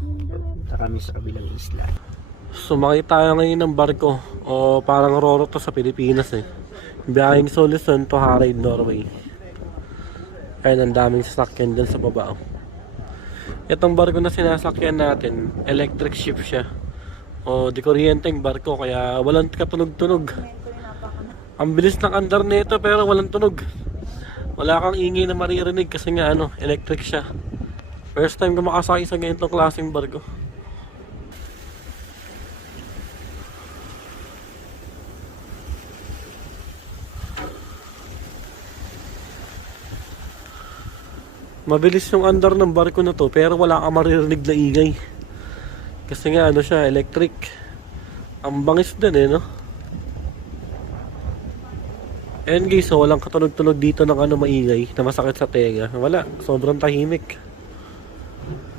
Punta kami sa kabilang isla. Sumakay tayo ngayon ng barko. O parang Roro to sa Pilipinas eh. Biyaheng sa Luzon to Harad, Norway. Ayun, ang daming sasakyan dyan sa baba. Itong barko na sinasakyan natin, electric ship siya. O di kuryenteng barko kaya walang katunog-tunog. Ang bilis ng andar nito pero walang tunog. Wala kang ingay na maririnig kasi nga electric siya. First time ko makasakay sa ganitong klaseng barko. Mabilis yung andar ng barko na to pero wala kang maririnig na ingay. Kasi nga siya, electric. Ang bangis din no? And guys, so walang katunog-tunog dito ng maingay na masakit sa tenga. Wala, sobrang tahimik.